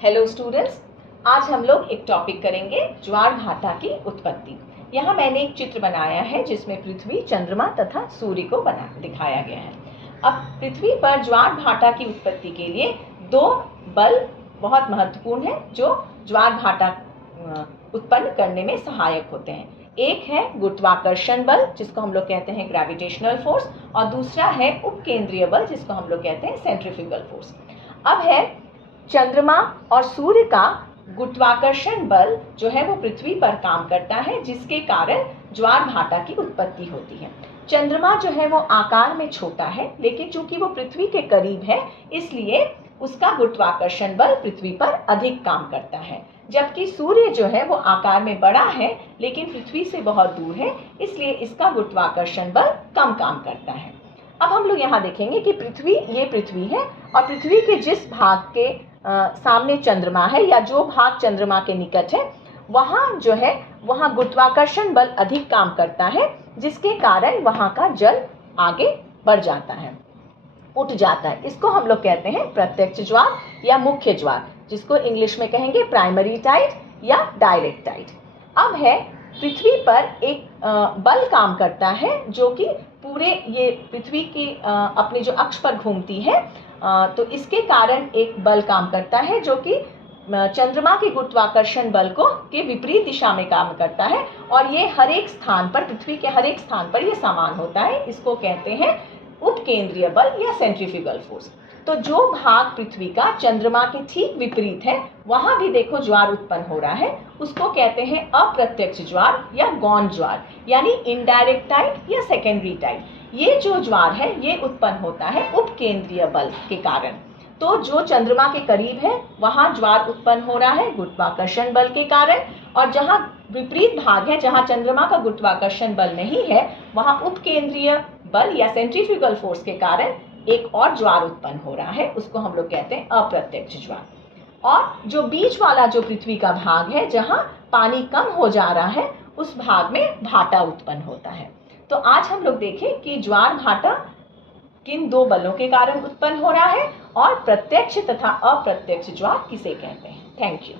Hello students, आज हम लोग एक टॉपिक करेंगे ज्वार भाटा की उत्पत्ति। यहाँ मैंने एक चित्र बनाया है जिसमें पृथ्वी, चंद्रमा तथा सूर्य को दिखाया गया है। अब पृथ्वी पर ज्वार भाटा की उत्पत्ति के लिए दो बल बहुत महत्वपूर्ण है जो ज्वार भाटा उत्पन्न करने में सहायक होते हैं। एक है गुरुत्वाकर्षण बल जिसको हम लोग कहते हैं ग्रेविटेशनल फोर्स, और दूसरा है उपकेंद्रीय बल जिसको हम लोग कहते हैं सेंट्रीफ्यूगल फोर्स। अब है चंद्रमा और सूर्य का गुरुत्वाकर्षण बल जो है वो पृथ्वी पर काम करता है, जिसके कारण ज्वार भाटा की उत्पत्ति होती है। चंद्रमा जो है वो आकार में छोटा है, लेकिन चूंकि वो पृथ्वी के करीब है इसलिए उसका गुरुत्वाकर्षण बल पृथ्वी पर अधिक काम करता है, जबकि सूर्य जो है वो आकार में बड़ा है लेकिन पृथ्वी से बहुत दूर है, इसलिए इसका गुरुत्वाकर्षण बल कम काम करता है। अब हम लोग यहाँ देखेंगे कि ये पृथ्वी है और पृथ्वी के जिस भाग के सामने चंद्रमा है या जो भाग चंद्रमा के निकट है वहाँ जो है वहाँ गुरुत्वाकर्षण बल अधिक काम करता है, जिसके कारण वहाँ का जल आगे बढ़ जाता है, उठ जाता है। इसको हम लोग कहते हैं प्रत्यक्ष ज्वार या मुख्य ज्वार, जिसको इंग्लिश में कहेंगे प्राइमरी टाइड या डायरेक्ट टाइड। अब है पृथ्वी पर एक बल काम करता है जो कि पूरे ये पृथ्वी की अपनी जो अक्ष पर घूमती है, तो इसके कारण एक बल काम करता है जो कि चंद्रमा के गुरुत्वाकर्षण बल को के विपरीत दिशा में काम करता है, और ये हर एक स्थान पर, पृथ्वी के हर एक स्थान पर ये समान होता है। इसको कहते हैं उपकेंद्रीय बल या सेंट्रीफ्यूगल फोर्स। तो जो भाग पृथ्वी का चंद्रमा के ठीक विपरीत है वहां भी देखो ज्वार उत्पन्न हो रहा है, उसको कहते हैं अप्रत्यक्ष ज्वार या गौण ज्वार, यानी इनडायरेक्ट टाइड या सेकेंडरी टाइड। ये जो ज्वार है ये उत्पन्न होता है उपकेंद्रीय बल के कारण। तो जो चंद्रमा के करीब है वहां ज्वार उत्पन्न हो रहा है गुरुत्वाकर्षण बल के कारण, और जहां विपरीत भाग है, जहां चंद्रमा का गुरुत्वाकर्षण बल नहीं है, वहां उपकेंद्रीय बल या सेंट्रीफ्यूगल फोर्स के कारण एक और ज्वार उत्पन्न हो रहा है, उसको हम लोग कहते हैं अप्रत्यक्ष ज्वार। और जो बीच वाला जो पृथ्वी का भाग है जहां पानी कम हो जा रहा है, उस भाग में भाटा उत्पन्न होता है। तो आज हम लोग देखें कि ज्वार भाटा किन दो बलों के कारण उत्पन्न हो रहा है और प्रत्यक्ष तथा अप्रत्यक्ष ज्वार किसे कहते हैं। Thank you.